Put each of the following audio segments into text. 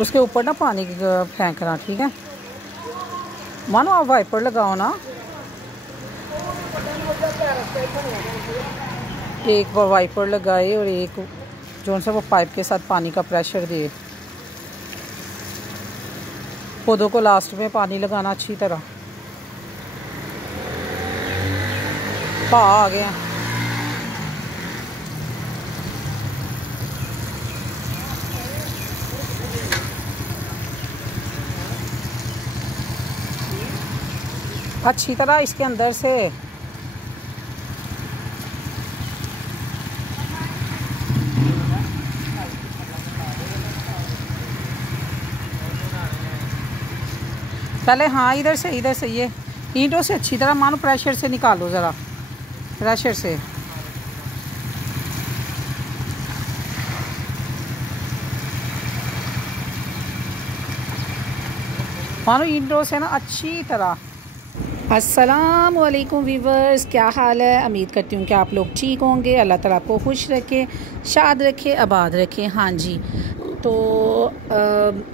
उसके ऊपर ना पानी फेंकना, ठीक है। मानो आप वाइपर लगाओ ना, एक वाइपर लगाए और एक जो सा वो पाइप के साथ पानी का प्रेशर दे। पौधों को लास्ट में पानी लगाना अच्छी तरह। पा आ गए हैं। अच्छी तरह इसके अंदर से पहले, हाँ इधर से ये ईंटों से अच्छी तरह मानो प्रेशर से निकालो, ज़रा प्रेशर से। मानो ईंटों से ना अच्छी तरह। अस्सलाम वालेकुम वीवर्स, क्या हाल है? उम्मीद करती हूँ कि आप लोग ठीक होंगे। अल्लाह ताला आपको खुश रखे, शाद रखे, आबाद रखे। हाँ जी, तो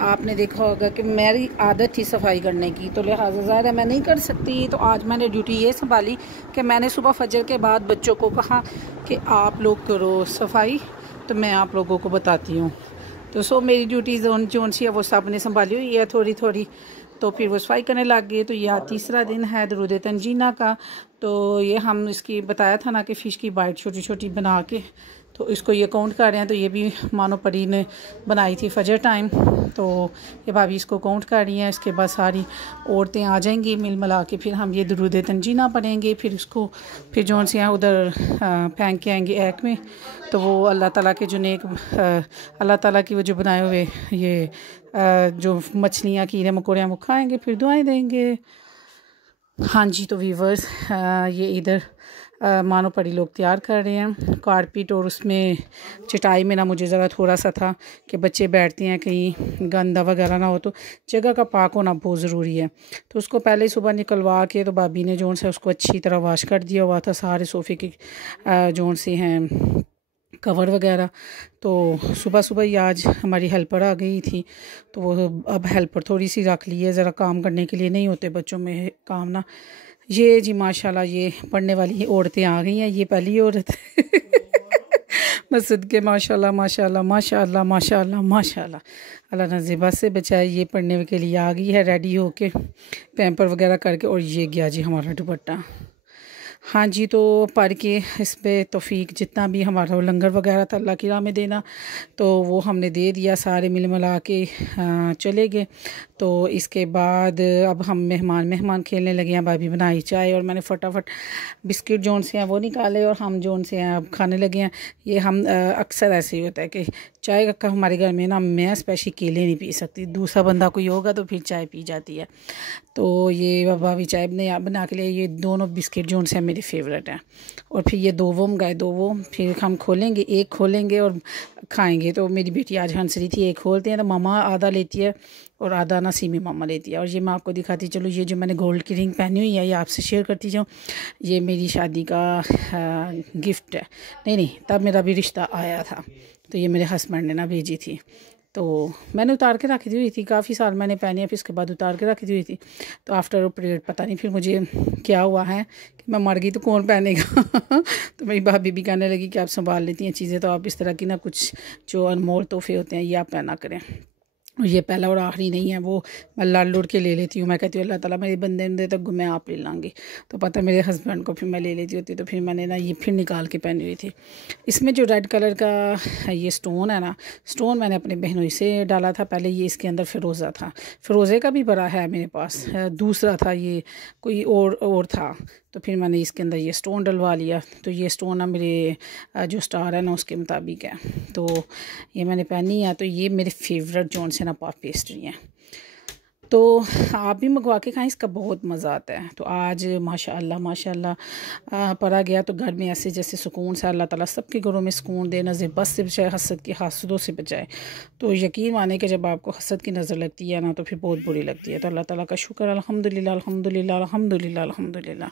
आपने देखा होगा कि मेरी आदत थी सफाई करने की, तो लिहाजा ज़ाहिर है मैं नहीं कर सकती। तो आज मैंने ड्यूटी ये संभाली कि मैंने सुबह फजर के बाद बच्चों को कहा कि आप लोग करो सफाई, तो मैं आप लोगों को बताती हूँ। तो मेरी ड्यूटी जोन सी है वो सब ने संभाली हुई है थोड़ी थोड़ी। तो फिर वो सफाई करने लग गए। तो यह तीसरा दिन है दरूद तंजीना का। तो ये हम इसकी बताया था ना कि फ़िश की बाइट छोटी छोटी बना के, तो इसको ये काउंट कर रहे हैं। तो ये भी मानो परी ने बनाई थी फजर टाइम, तो ये भाभी इसको काउंट कर रही हैं। इसके बाद सारी औरतें आ जाएंगी मिल मिला के, फिर हम ये दरूद तंजीना पढ़ेंगे। फिर इसको फिर जौन से यहाँ उधर फेंक के आएंगे ऐक में। तो वो अल्लाह ताला के जो नेक अल्लाह ताला की वो जो बनाए हुए ये जो मछलियाँ कीड़े मकोड़े वो खाएँगे, फिर दुआएं देंगे। हाँ जी, तो वीवर्स ये इधर मानो पड़ी लोग तैयार कर रहे हैं कारपेट, और उसमें चटाई में ना मुझे ज़रा थोड़ा सा था कि बच्चे बैठते हैं कहीं गंदा वगैरह ना हो, तो जगह का पाक होना बहुत ज़रूरी है। तो उसको पहले ही सुबह निकलवा के तो भाभी ने जोन से उसको अच्छी तरह वाश कर दिया हुआ था, सारे सोफ़े के जोन से हैं कवर वगैरह। तो सुबह सुबह ही आज हमारी हेल्पर आ गई थी, तो वो अब हेल्पर थोड़ी सी रख ली है, ज़रा काम करने के लिए नहीं होते बच्चों में काम ना। ये जी माशाल्लाह ये पढ़ने वाली औरतें आ गई हैं। ये पहली औरत मस्जिद के माशाल्लाह माशाल्लाह माशाल्लाह माशाल्लाह माशाल्लाह, अल्लाह नज़ीबा से बचाए। ये पढ़ने के लिए आ गई है रेडी होके, पैम्पर वगैरह करके। और ये गया जी हमारा दुपट्टा। हाँ जी, तो पढ़ के इस पर तौफीक जितना भी हमारा लंगर वगैरह था अल्लाह की राह में देना, तो वो हमने दे दिया। सारे मिल मिला के चले गए। तो इसके बाद अब हम मेहमान खेलने लगे हैं। भाभी बनाई चाय और मैंने फटाफट बिस्किट जोन से हैं वो निकाले और हम जोन से हैं अब खाने लगे हैं। ये हम अक्सर ऐसे ही होता है कि चाय का हमारे घर में ना, मैं स्पेशली केले नहीं पी सकती, दूसरा बंदा कोई होगा तो फिर चाय पी जाती है। तो ये भाभी चाय बना के लिए ये दोनों बिस्किट जोन से मेरे फेवरेट हैं। और फिर ये दो वो मंगाए, दो वो फिर हम खोलेंगे, एक खोलेंगे और खाएंगे। तो मेरी बेटी आज हंस रही थी, एक खोलते हैं तो मामा आधा लेती है और आधा ना सीमी मामा लेती है। और ये मैं आपको दिखाती चलो, ये जो मैंने गोल्ड की रिंग पहनी हुई है ये आपसे शेयर करती जाऊँ। ये मेरी शादी का गिफ्ट है, नहीं तब मेरा भी रिश्ता आया था, तो ये मेरे हस्बैंड ने ना भेजी थी। तो मैंने उतार के रखी दी हुई थी, काफ़ी साल मैंने पहनी है, फिर इसके बाद उतार के रखी दी हुई थी। तो आफ्टर पीरियड पता नहीं फिर मुझे क्या हुआ है कि मैं मर गई तो कौन पहनेगा तो मेरी भाभी भी कहने लगी कि आप संभाल लेती हैं चीज़ें, तो आप इस तरह की ना कुछ जो अनमोल तोहफे होते हैं ये आप पहना करें। ये पहला और आखिरी नहीं है, वो मैं लड़ लुड़ के ले लेती हूँ। मैं कहती हूँ अल्लाह ताला मेरे बंदे तक मैं आप ले लाँगी, तो पता मेरे हस्बैंड को फिर मैं ले लेती होती। तो फिर मैंने ना ये फिर निकाल के पहनी हुई थी। इसमें जो रेड कलर का ये स्टोन है ना, स्टोन मैंने अपनी बहनोई से डाला था पहले। ये इसके अंदर फ़िरोज़ा था, फ़िरोज़े का भी बड़ा है मेरे पास, दूसरा था ये कोई और था। तो फिर मैंने इसके अंदर ये स्टोन डलवा लिया। तो ये स्टोन ना मेरे जो स्टार है ना उसके मुताबिक है, तो ये मैंने पहनी है। तो ये मेरे फेवरेट जोन से ना पफ पेस्ट्री हैं। तो आप भी मंगवा के खाएं, इसका बहुत मज़ा आता है। तो आज माशाअल्लाह माशाअल्लाह पढ़ा गया तो घर में ऐसे जैसे सुकून से, अल्लाह ताला सबके घरों में सुकून दे, नज़र बस से बचाए, हसद की हासदों से बचाए। तो यकीन माने कि जब आपको हसद की नज़र लगती है ना तो फिर बहुत बुरी लगती है। तो अल्लाह ताला का शुक्र, अल्हम्दुलिल्लाह अल्हम्दुलिल्लाह अल्हम्दुलिल्लाह अल्हम्दुलिल्लाह।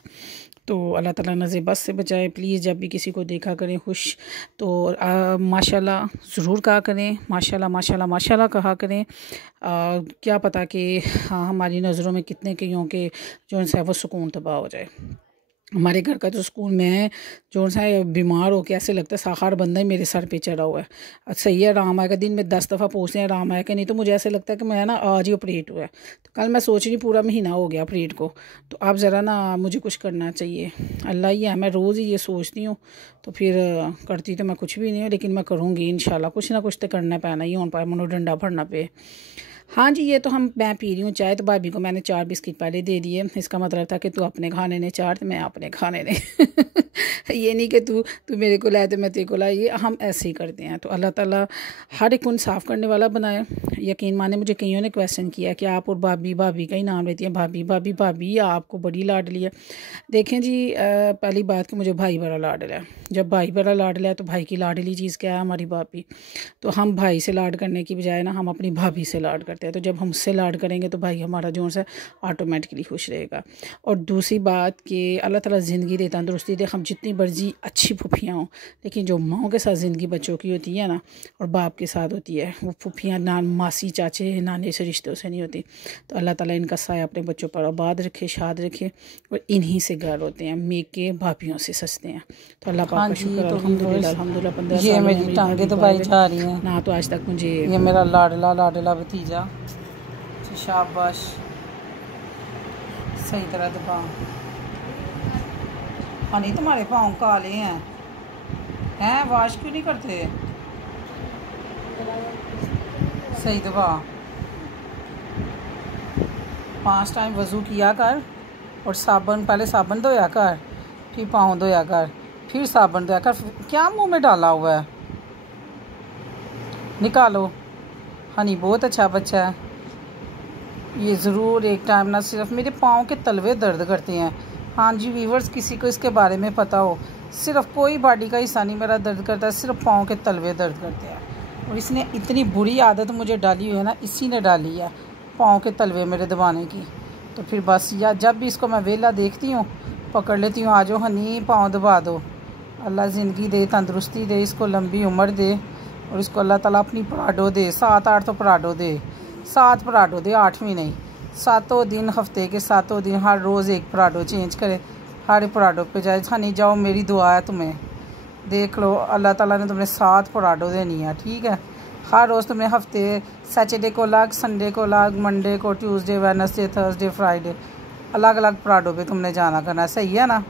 तो अल्लाह ताला नज़र बस से बचाए। प्लीज़ जब भी किसी को देखा करें खुश तो माशाल्लाह ज़रूर कहा करें, माशाल्लाह माशाल्लाह माशाल्लाह कहा करें। क्या पता कि हमारी नज़रों में कितने कईयों के जो है वो सुकून तबाह हो जाए। हमारे घर का जो सुकून, मैं जो सा बीमार हो के ऐसे लगता है साखार बंदा ही मेरे सर पे चढ़ा हुआ है। सही है, आराम आएगा, दिन में 10 दफ़ा पूछते हैं आराम आएगा, नहीं तो मुझे ऐसे लगता है कि मैं ना आज ही ऑपरेट हुआ है। तो कल मैं सोच रही पूरा महीना हो गया ऑपरेट को, तो अब ज़रा ना मुझे कुछ करना चाहिए। अल्लाह ही है, मैं रोज़ ही ये सोचती हूँ, तो फिर करती तो मैं कुछ भी नहीं हूँ, लेकिन मैं करूँगी इंशाल्लाह। कुछ ना कुछ तो करना पैना ही, होने पाए मनो डंडा भरना पे। हाँ जी, ये तो मैं पी रही हूँ चाय। तो भाभी को मैंने 4 बिस्किट पहले दे दिए। इसका मतलब था कि तू अपने खाने ने 4 तो मैं अपने खाने ने ये नहीं कि तू मेरे को लाए तो मैं तेरे को लाए, ये हम ऐसे ही करते हैं। तो अल्लाह ताला हर एक साफ़ करने वाला बनाए। यकीन माने मुझे कईयों ने क्वेश्चन किया कि आप और भाभी का ही नाम लेती हैं, भाभी आपको बड़ी लाडली है। देखें जी, पहली बात कि मुझे भाई बड़ा लाडला है। जब भाई बड़ा लाडला है तो भाई की लाडली चीज़ क्या है? हमारी भाभी। तो हम भाई से लाड करने की बजाय ना हम अपनी भाभी से लाड करते हैं। तो जब हम उससे लाड करेंगे तो भाई हमारा जो है ऑटोमेटिकली खुश रहेगा। और दूसरी बात कि अल्लाह ताला ज़िंदगी दे, तंदुरुस्ती दे। हम जितनी मर्जी अच्छी फुफियाँ हों, लेकिन जो माओं के साथ ज़िंदगी बच्चों की होती है ना और बाप के साथ होती है, वो फुफियाँ मासी चाचे नाने से रिश्तों से नहीं होती। तो अल्लाह ताला इनका साया अपने बच्चों पर आबाद रखे, शाद रखे। और इन्हीं से घर होते हैं, मेके भाभियों से सस्ते हैं। तो अल्लाह पाक का शुक्र, अल्हम्दुलिल्लाह अल्हम्दुलिल्लाह। 15 साल मेरी टांगे तो भाई जा रही हैं ना, तो आज तक मुझे ये मेरा लाडला भतीजा। शाबाश, सही तरह दबा। हनी तुम्हारे पाँव काले हैं वाश क्यों नहीं करते? सही दबा। 5 टाइम वज़ू किया कर और साबुन, पहले साबुन धोया कर, फिर पाँव धोया कर, फिर साबुन धोया कर। क्या मुंह में डाला हुआ है? निकालो। हनी बहुत अच्छा बच्चा है। ये ज़रूर एक टाइम ना, सिर्फ मेरे पाँव के तलवे दर्द करते हैं। हाँ जी व्यूवर्स, किसी को इसके बारे में पता हो, सिर्फ कोई बॉडी का हिस्सा नहीं मेरा दर्द करता है, सिर्फ पाँव के तलवे दर्द करते हैं। और इसने इतनी बुरी आदत मुझे डाली हुई है ना, इसी ने डाली है पाँव के तलवे मेरे दबाने की। तो फिर बस, या जब भी इसको मैं वेला देखती हूँ पकड़ लेती हूँ, आ जाओ हनी पाँव दबा दो। अल्लाह ज़िंदगी दे, तंदुरुस्ती दे, इसको लंबी उम्र दे, और इसको अल्लाह ताला अपनी पराडो दे। 7-8 तो पराडो दे, 7 पराडो दे, 8वीं नहीं। 7 दिन, हफ्ते के 7 दिन, हर रोज़ एक पराडो चेंज करे, हर पराडो पे जाए। हनी जाओ, मेरी दुआ है तुम्हें, देख लो अल्लाह ताला ने तुम्हें 7 पराडो देनी है, ठीक है? हर रोज़ तुम्हें हफ्ते, सैटरडे को अलग, संडे को अलग, मंडे को, ट्यूसडे, वेडनेसडे, थर्सडे, फ्राइडे, अलग अलग पराडो पे तुमने जाना करना, सही है ना?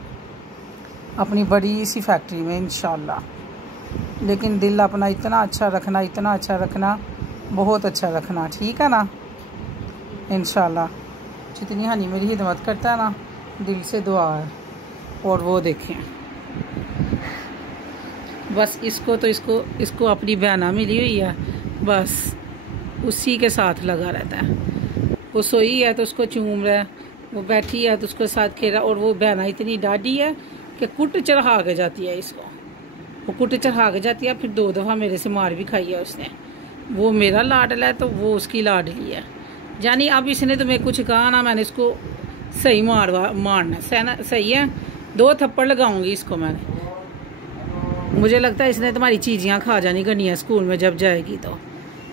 अपनी बड़ी सी फैक्ट्री में इंशाल्लाह। लेकिन दिल अपना इतना अच्छा रखना, इतना अच्छा रखना, बहुत अच्छा रखना, ठीक है ना? इंशाल्लाह। जितनी हनी मेरी हिदमत करता है ना, दिल से दुआ है। और वो देखें, बस इसको अपनी बहना मिली हुई है, बस उसी के साथ लगा रहता है। वो सोई है तो उसको चूम रहा है, वो बैठी है तो उसके साथ खेल रहा। और वो बहना इतनी डाढ़ी है कि कुट चढ़ा के जाती है इसको, वो कुट चढ़ा के जाती है। फिर 2 दफ़ा मेरे से मार भी खाई है उसने। वो मेरा लाडला है तो वो उसकी लाडली है। यानी अब इसने तुम्हें कुछ कहा ना, मैंने इसको सही मारना, सही है? 2 थप्पड़ लगाऊंगी इसको मैंने। मुझे लगता है इसने तुम्हारी चीज़ियाँ खा जानी करनी है स्कूल में, जब जाएगी तो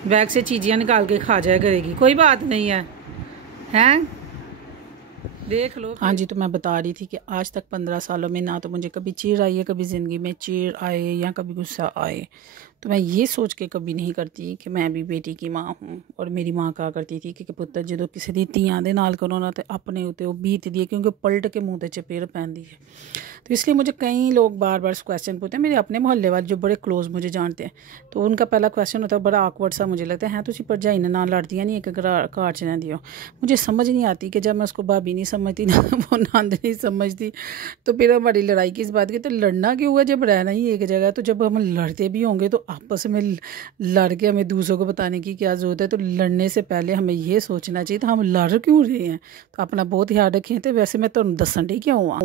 बैग से चीज़ियाँ निकाल के खा जाया करेगी। कोई बात नहीं है, हैं? देख लो। हाँ जी, तो मैं बता रही थी कि आज तक 15 सालों में ना तो मुझे कभी चिढ़ आई है, कभी ज़िंदगी में चिढ़ आए या कभी गुस्सा आए। तो मैं ये सोच के कभी नहीं करती कि मैं भी बेटी की माँ हूँ। और मेरी माँ कहा करती थी कि पुत्र जो किसी दी धीयां दे नाल करो ना तो अपने उत्ते वो बीत दी है, क्योंकि पलट के मुँह ते चपेड़ पैंदी है। तो इसलिए मुझे कई लोग बार बार क्वेश्चन पूछते हैं, मेरे अपने मोहल्ले वाले जो बड़े क्लोज मुझे जानते हैं, तो उनका पहला क्वेश्चन होता है, बड़ा आकवर्ड सा मुझे लगता है, तुसी भरजाई ने ना लड़दियाँ नहीं, एक घर च रहिंदी हो। मुझे समझ नहीं आती कि जब मैं उसको भाभी नहीं समझती ना वो नंद नहीं समझती, तो फिर हमारी लड़ाई किस बात की? तो लड़ना क्यों हुआ जब रहना ही एक जगह? तो जब हम लड़ते भी होंगे तो आपस में लड़ के हमें दूसरों को बताने की क्या ज़रूरत है। तो लड़ने से पहले हमें ये सोचना चाहिए तो हम लड़ क्यों रहे हैं। तो अपना बहुत ध्यान रखें। तो वैसे मैं तुहानू दस्सण डी क्यों आ